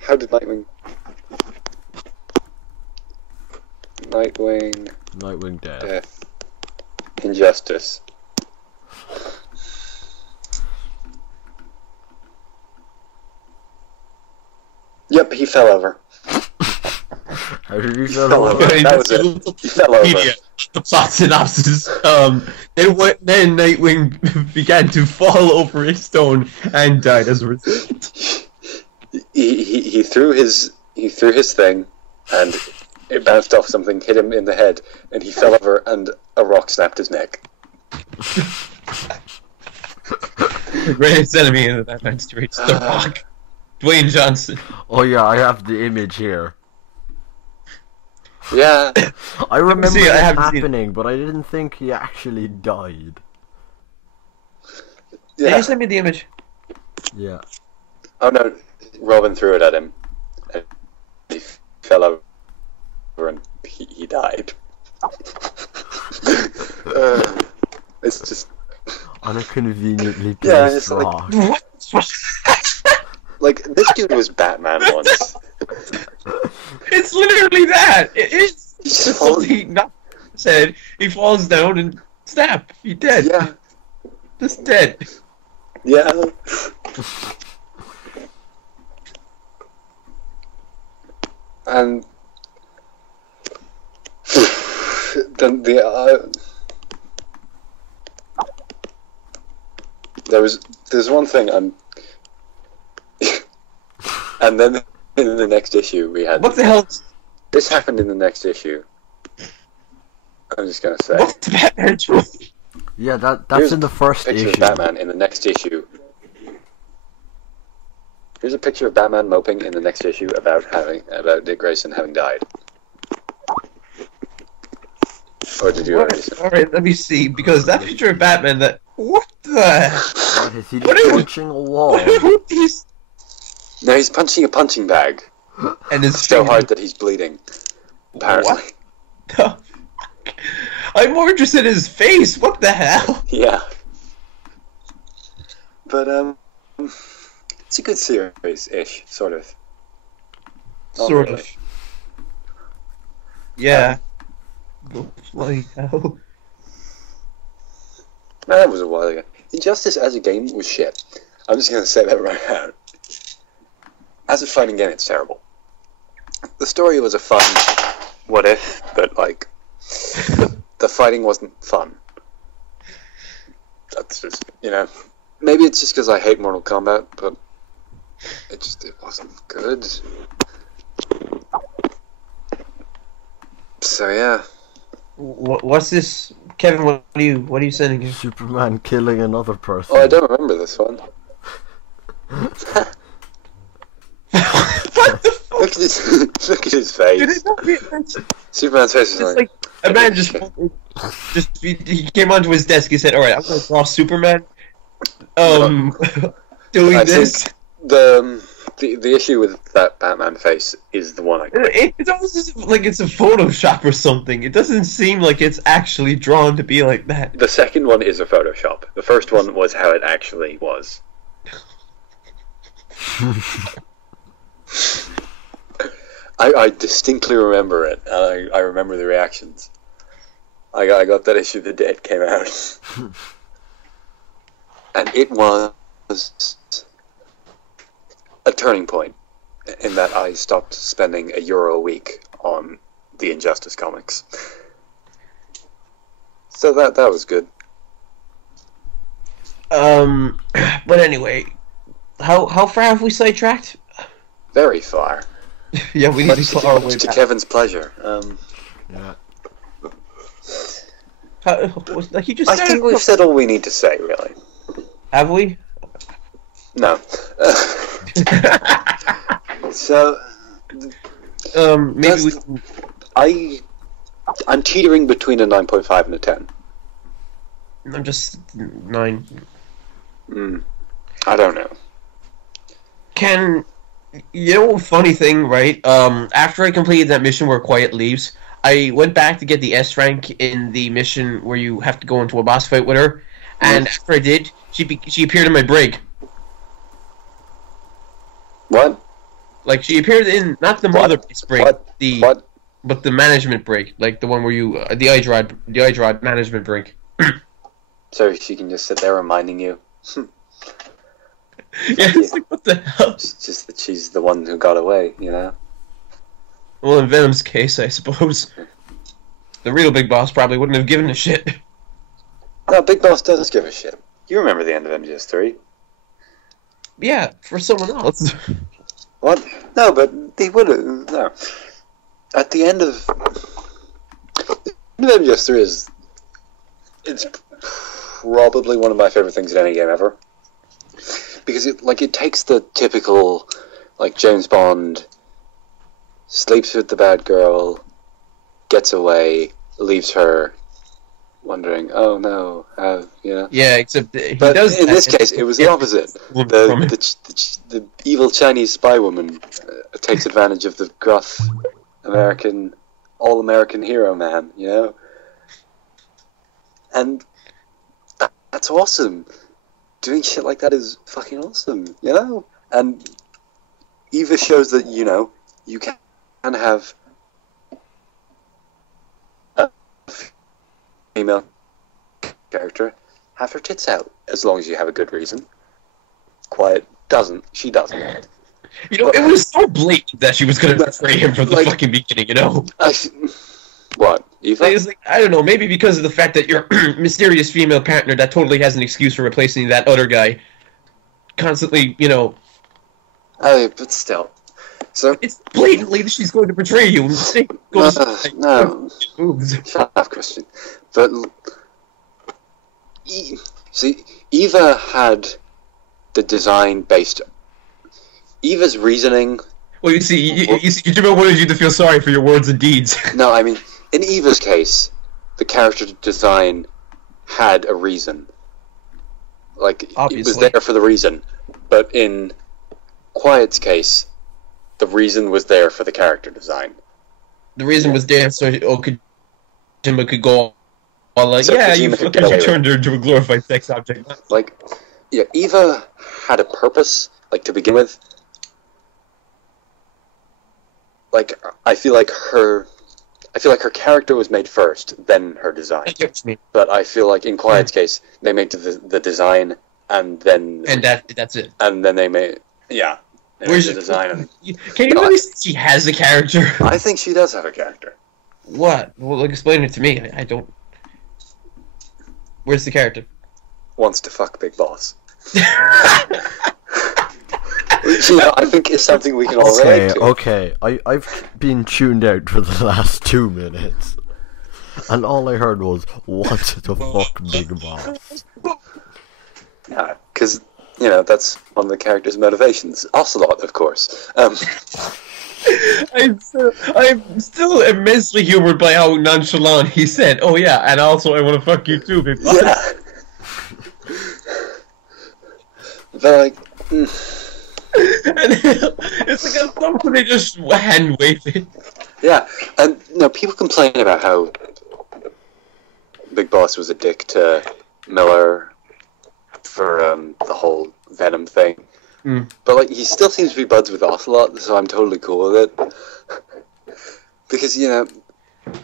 How did Nightwing dead. death Injustice? Yep, he fell over. How did you Fell feel over. That was it. He fell over. The plot synopsis. Then Nightwing began to fall over a stone and died as a result. He threw his thing, and it bounced off something, hit him in the head, and he fell over, and a rock snapped his neck. The greatest enemy in the Batman streets, The Rock. Dwayne Johnson. Oh yeah, I have the image here. Yeah. I remember it it happening, but I didn't think he actually died. Yeah, Yeah. you send me the image. Yeah. Oh no, Robin threw it at him, and he fell over, and he died. It's just... On a conveniently Yeah, placed it's like- rock. Like, this dude was Batman once. It's literally that. It is. He just That's falls- what he not said. He falls down and snap. He dead. Yeah. Just dead. Yeah. And then there's one thing and then in the next issue we had... What the hell? This happened in the next issue. I'm just gonna say. What's the Batman truth? Yeah, that's Here's in the first Picture issue. of Batman in the next issue. Here's a picture of Batman moping in the next issue about Dick Grayson having died. Or did you already say? Alright, let me see. Because that picture of Batman that... What the... What, is he What just is it? punching a wall? He's... No, he's punching a punching bag. And it's So hard that he's bleeding. Apparently. What? The fuck? I I'm more interested in his face. What the hell? Yeah. But it's a good series-ish, sort of. Not Sort really. of. Yeah. Bloody hell. That was a while ago. Injustice as a game was shit. I'm just gonna say that right now. As a fighting game, it's terrible. The story was a fun what if, but like the fighting wasn't fun. That's just, you know, maybe it's just because I hate Mortal Kombat, but it wasn't good. So yeah. What's this, Kevin? What are you sending here? Superman killing another person. Oh, I don't remember this one. What the fuck? Look at his face. Did it not make sense? Superman's face is It's like like a man just he came onto his desk. He said, "All right, I'm gonna draw Superman." Doing I this. think the issue with that Batman face is the one I quit. It's almost as if, like it's a Photoshop or something. It doesn't seem like it's actually drawn to be like that. The second one is a Photoshop. The first one was how it actually was. I distinctly remember it. I remember the reactions. I got that issue the day it came out. And it was a turning point in that I stopped spending €1 a week on the Injustice comics. So that was good. But anyway, how far have we sidetracked? Very far. Yeah, we need to claw our way Much to back. Kevin's pleasure. Yeah. Like you just I said, think we've said all we need to say, really. have we? No. So, Maybe we. I'm teetering between a 9.5 and a 10. I'm just 9. I don't know. You know, funny thing, right? After I completed that mission where Quiet leaves, I went back to get the S rank in the mission where you have to go into a boss fight with her, and after I did, she appeared in my break. What? Like she appeared in not the mother base break, What? but the management break, like the one where you the iDrod management break. So she can just sit there reminding you. Yeah, it's like what the hell? It's just that she's the one who got away, you know? Well, in Venom's case, I suppose the real big boss probably wouldn't have given a shit. No, Big Boss does give a shit. You remember the end of MGS 3? Yeah, for someone else. What? No, but he would have. No. At the end of MGS 3 it's probably one of my favorite things in any game ever. Because it takes the typical, like, James Bond sleeps with the bad girl, gets away, leaves her, wondering, oh no, you know. Yeah, except he But does. in this case, it was the opposite. The evil Chinese spy woman takes advantage of the gruff all-American hero man, you know. And that's awesome. Doing shit like that is fucking awesome, you know? And Eva shows that, you know, you can have a female character have her tits out, as long as you have a good reason. Quiet doesn't. She doesn't. You know, it was so blatant that she was going to betray him from the fucking beginning, you know? What? Eva? It was like, I don't know, maybe because of the fact that your mysterious female partner that totally has an excuse for replacing that other guy constantly, you know... Oh, but still. So it's blatantly that she's going to betray you. No. Shut up, Christian. But... See, Eva had the design based... Eva's reasoning... Well, you see, Kojima wanted you to feel sorry for your words and deeds. No, I mean, in Eva's case, the character design had a reason. Like, obviously. It was there for the reason. But in Quiet's case, the reason was there for the character design. The reason was there so Kojima could go Well, So yeah, you Kojima could fucking get away with turned her into a glorified sex object. Like, yeah, Eva had a purpose, like, to begin with. Like, I feel like her character was made first, then her design. I get what you mean. But I feel like in Quiet's case, they made the design, and then that's it. and then they made Where's the design. And, Can you really say she has a character? I think she does have a character. What? Well, like, explain it to me. I don't. Where's the character? Wants to fuck Big Boss. Which, I think is something we can all relate to. Okay, I've been tuned out for the last 2 minutes. And all I heard was, what the fuck, Big Boss? Yeah, because, that's one of the character's motivations. Ocelot, of course. I'm still immensely humored by how nonchalant he said, "Oh yeah, and also I want to fuck you too, Big Boss." Yeah. But, like... It's like at some point they just hand wave it. Yeah, and people complain about how Big Boss was a dick to Miller for the whole Venom thing. Mm. But like, he still seems to be buds with Ocelot, so I'm totally cool with it. Because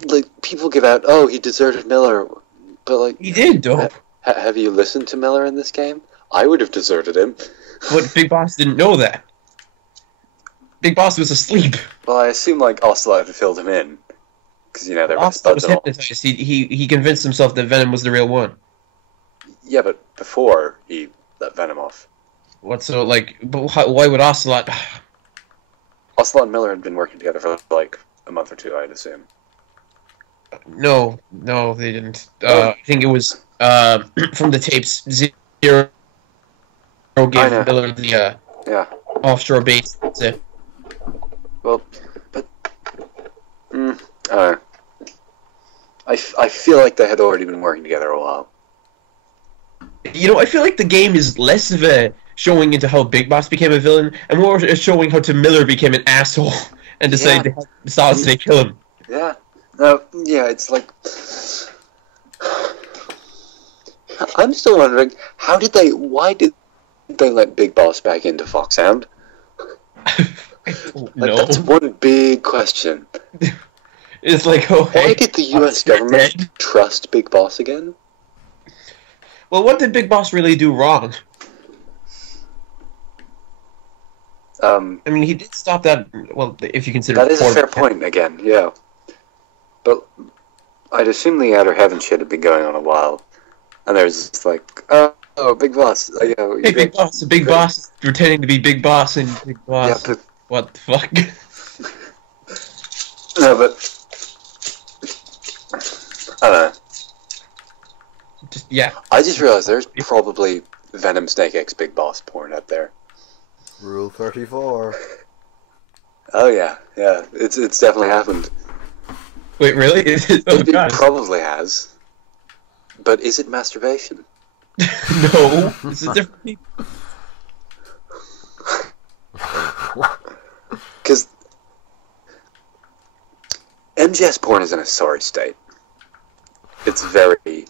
like, people give out, "Oh, he deserted Miller," but like, He did, though. Have you listened to Miller in this game? I would have deserted him. But Big Boss didn't know that. Big Boss was asleep. Well, I assume like Ocelot had filled him in, because they were Ocelot was buds and all. hypnotized. He convinced himself that Venom was the real one. Yeah, but before he let Venom off. What? So like, but why would Ocelot? Ocelot and Miller had been working together for like a month or two, I'd assume. No, they didn't. I think it was from the tapes. Zero gave Miller the offshore base. That's it. Well, but I feel like they had already been working together a while. I feel like the game is less of a showing into how Big Boss became a villain, and more a showing how Miller became an asshole and decided to Solid Snake kill him. Yeah. No. Yeah. It's like I'm still wondering why did they let Big Boss back into Foxhound? That's one big question. It's like, why did the U.S. government trust Big Boss again? Well, what did Big Boss really do wrong? I mean, he did stop that. Well, if you consider that is a fair point again, yeah. But I'd assume the Outer Heaven shit had been going on a while, and there's just like, oh, Big Boss, hey, Big Boss, Big Boss pretending to be Big Boss and Big Boss. Yeah, but what the fuck? No, but I don't know. I just realized there's probably Venom Snake X Big Boss porn out there. Rule 34. Oh yeah, it's definitely happened. Wait, really? It probably has. But is it masturbation? No, it's a different. Because MGS porn is in a sorry state. It's very...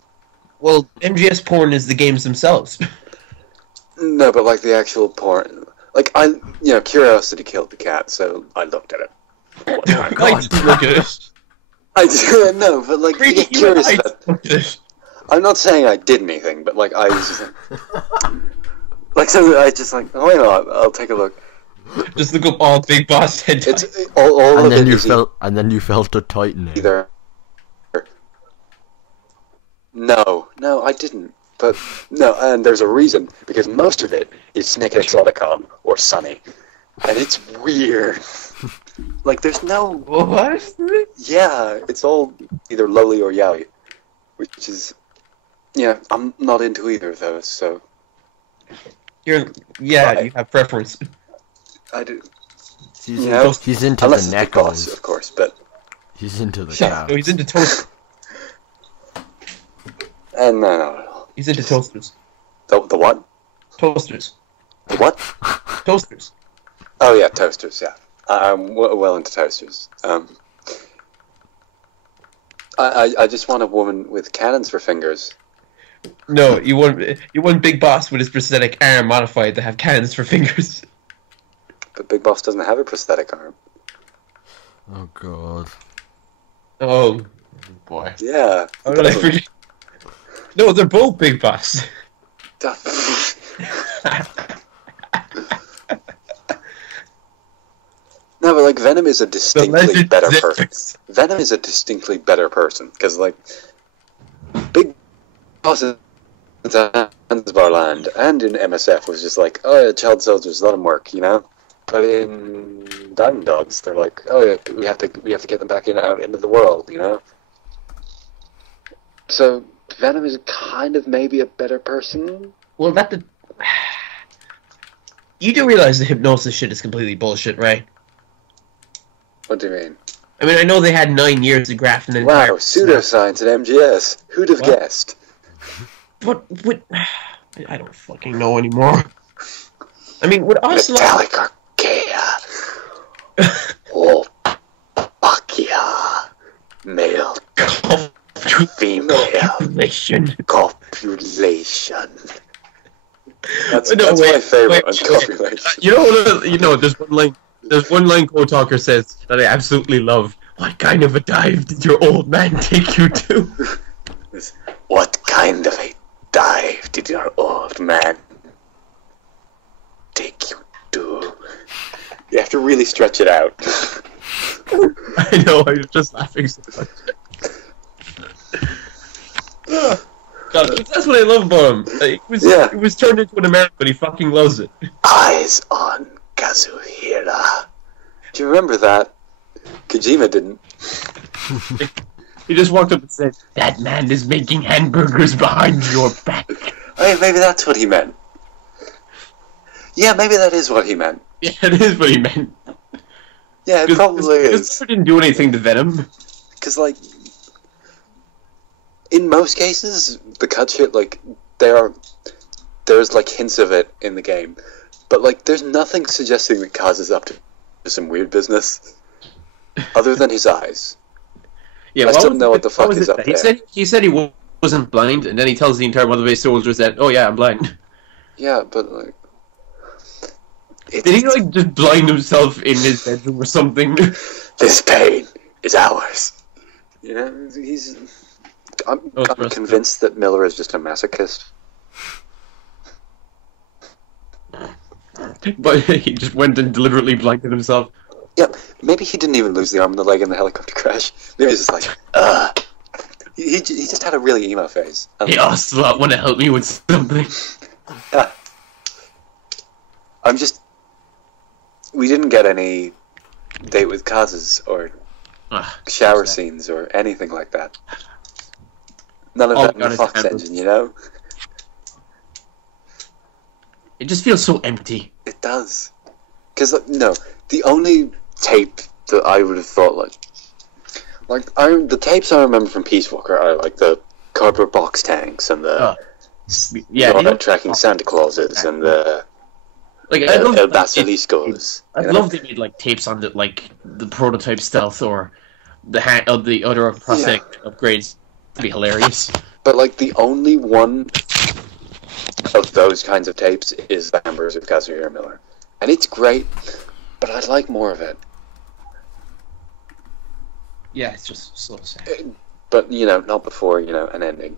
Well, MGS porn is the games themselves. No, but like the actual porn... Like, curiosity killed the cat, so I looked at it. Oh my I didn't look at it. I did, no, but like, you get curious about... I'm not saying I did anything, but like, I was just like... so I just like, oh, wait a minute, I'll take a look. Just look up all Big Boss head. It's all and of then it you is felt, and then you felt it tightening. either. No, I didn't. But no, and there's a reason, because most of it is Snake Exoticon or Sunny, and it's weird. Like, there's no... What? Yeah, it's all either lowly or yaoi, which is... Yeah, I'm not into either of those, so... You have preference. I do. He's into unless the it's Big Boss, neckos. of course, but... He's into the Yeah, cat. no, he's into toast. No. He's into toasters. The what? Toasters. The what? Toasters. Oh yeah, toasters, yeah. I'm well into toasters. I just want a woman with cannons for fingers. No, you want Big Boss with his prosthetic arm modified to have cannons for fingers. But Big Boss doesn't have a prosthetic arm. Oh god. Oh boy. Yeah. How did I forget? No, they're both Big Boss. No, but like Venom is a distinctly legend better is person. Venom is a distinctly better person because like Big Boss in Zanzibar Land and in MSF was just like, oh yeah, child soldiers, let them work, you know. But in Diamond Dogs, they're like, oh yeah, we have to get them back out into the world, you know. So Venom is kind of maybe a better person. Well, you do realize the hypnosis shit is completely bullshit, right? What do you mean? I mean, I know they had 9 years to graft an entire... Wow, pseudoscience at MGS. Who'd have guessed? What? I don't fucking know anymore. I mean, would Ocelot... Metallic archaea. Oh, Bacchia. Male. Female. Copulation. That's my favorite on copulation. You know, there's one line Co-Talker says that I absolutely love. What kind of a dive did your old man take you to? What kind of a dive did your old man take you to? You have to really stretch it out. I know, I was just laughing so much. God, that's what I love about him. It was turned into an American, but he fucking loves it. Eyes on Kazuhira. Do you remember that? Kojima didn't. He just walked up and said, "That man is making hamburgers behind your back." Oh, maybe that's what he meant. Yeah, maybe that is what he meant. Yeah, it is what he meant. Yeah, it probably is. Because didn't do anything to Venom. Because, like, in most cases, the cut shit, like, there's, like, hints of it in the game. But, like, there's nothing suggesting that Kaz is up to some weird business. Other than his eyes. Yeah, I still don't know what the fuck is up there. He said he wasn't blind, and then he tells the entire Mother Base soldiers that, oh yeah, I'm blind. Yeah, but, like... Did he, like, just blind himself in his bedroom or something? This pain is ours. You know, I'm convinced that Miller is just a masochist. But he just went and deliberately blinded himself. Yeah, maybe he didn't even lose the arm and the leg in the helicopter crash. Maybe he's just like, He just had a really emo phase. Hey, Ocelot, want to help me with something? Yeah. We didn't get any date with Kaz's or shower scenes or anything like that. None of that in the Fox engine, you know? It just feels so empty. It does. Because, no, the only tape that I would have thought, the tapes I remember from Peace Walker are, like, the cardboard box tanks and the tracking Santa Clauses and the El Basiliscos. I'd love they made, like, tapes on the prototype stealth or the other prosthetic upgrades. That'd be hilarious. But, like, the only one of those kinds of tapes is the Hamburgers of Kazuhira Miller. And it's great, but I'd like more of it. Yeah, it's just so sad. But, not before, an ending.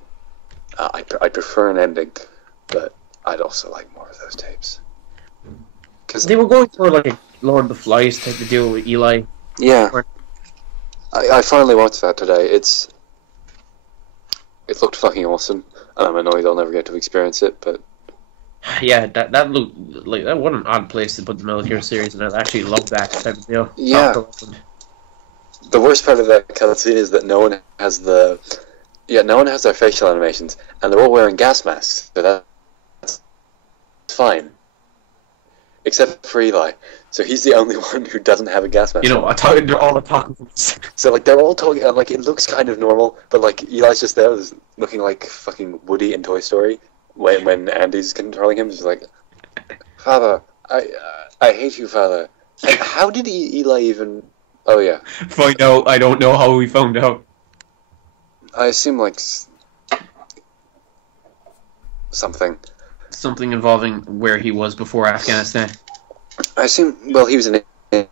I prefer an ending, but I'd also like more of those tapes. Cause they were going for, like, a Lord of the Flies type of deal with Eli. Yeah. I finally watched that today. It looked fucking awesome, and I'm annoyed I'll never get to experience it, but... Yeah, that looked like... That was an odd place to put the Metal Gear series, and I actually love that type of deal. Yeah. The worst part of that cutscene is that no one has their facial animations, and they're all wearing gas masks, so that's fine. Except for Eli. So he's the only one who doesn't have a gas mask. They're all talking. So, like, they're all talking, and, like, it looks kind of normal, but, like, Eli's just there looking like fucking Woody in Toy Story when Andy's controlling him. He's like, Father, I hate you, Father. And how did Eli even... Oh, yeah. Find out. I don't know how we found out. I assume like something. Something involving where he was before Afghanistan. I assume. Well, he was in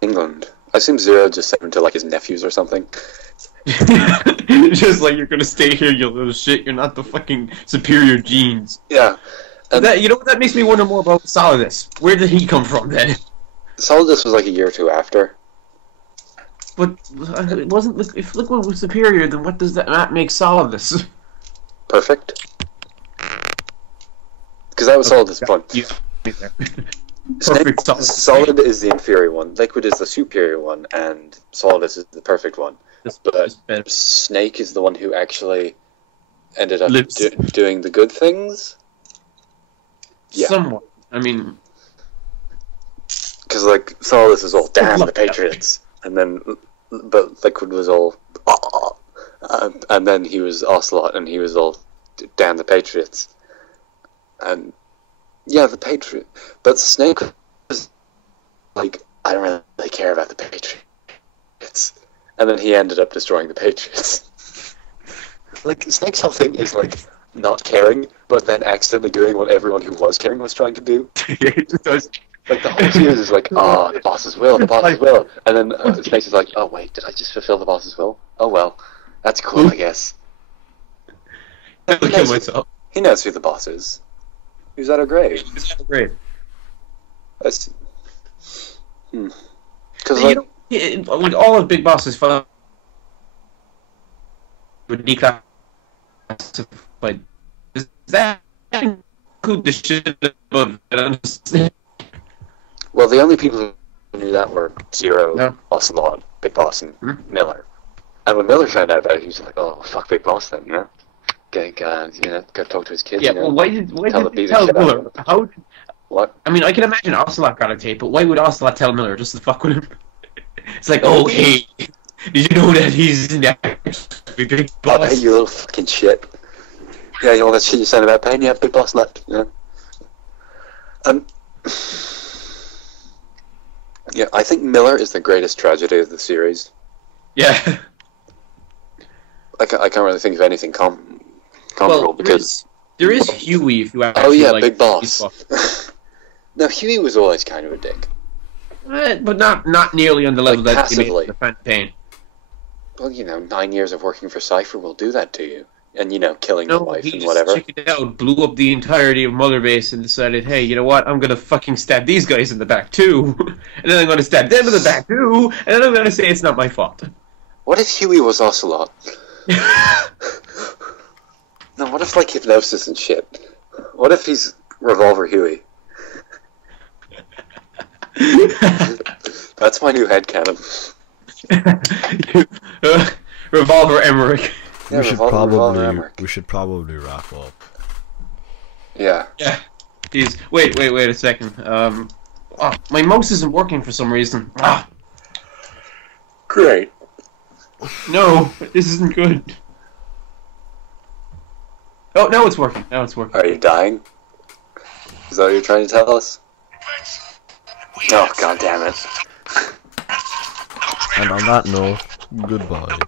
England. I assume Zero just sent him to like his nephews or something. Just like, you're gonna stay here, you little shit. You're not the fucking superior genes. Yeah. And That, you know what, that makes me wonder more about Solidus. Where did he come from then? Solidus was like a year or two after. But it wasn't. If Liquid was superior, then what does that not make Solidus? Perfect. Because that was Solidus' point. Perfect. Solid is the inferior one, Liquid is the superior one, and Solidus is the perfect one. But Snake is the one who actually ended up doing the good things. Yeah. Somewhat. I mean, because like Solidus is all damn the Patriots, and then but Liquid was all and then he was Ocelot, and he was all damn the Patriots, and yeah, the Patriot. But Snake was like, I don't really care about the Patriots, and then he ended up destroying the Patriots. Like Snake's whole thing is like not caring, but then accidentally doing what everyone who was caring was trying to do. yeah, he just does. Like the whole series is like, oh, the boss's will, the boss's will, and then Snake is like, oh wait, did I just fulfill the boss's will? Oh well, that's cool, I guess. I'll kill myself. He knows who the boss is. Who's at her grave? It's not great. That's because You know, like all of Big Boss's fun would declassified. Does that include the shit above it? well, the only people who knew that were Zero, No. Ocelot, Big Boss, and Miller. And when Miller found out about it, he was like, "Oh, fuck Big Boss, then, you know, gotta talk to his kids." Yeah, you know? well, why did Tell he the tell shit out of Miller? him. How? What? I mean, I can imagine Ocelot got a tape, but why would Ocelot tell Miller just to fuck with him? It's like, oh, hey, did you know that he's actually Big Oh, Boss? hey, you little fucking shit. Yeah, all that shit you said about Pain, yeah, Big Boss left, you know? Yeah, I think Miller is the greatest tragedy of the series. Yeah. I can't really think of anything comparable because... there is Huey, if you actually Oh yeah, like Big Boss. No, Huey was always kind of a dick. But not nearly on the level Like, that he passively. made the Phantom Pain. Well, you know, 9 years of working for Cypher will do that to you. And, you know, killing your No, wife he and just whatever. chickened out, blew up the entirety of Mother Base, and decided, hey, you know what? I'm gonna fucking stab these guys in the back too, and then I'm gonna stab them in the back too, and then I'm gonna say it's not my fault. What if Huey was Ocelot? No, what if, like, hypnosis and shit? What if he's Revolver Huey? That's my new headcanon. Revolver Emmerich. Yeah, we Emmerich. should probably wrap up. Yeah. Yeah. Jeez. Wait a second. Oh, my mouse isn't working for some reason. Ah. Great. No, this isn't good. Oh, now it's working. Now it's working. Are you dying? Is that what you're trying to tell us? Oh, god damn it. And on that note, goodbye.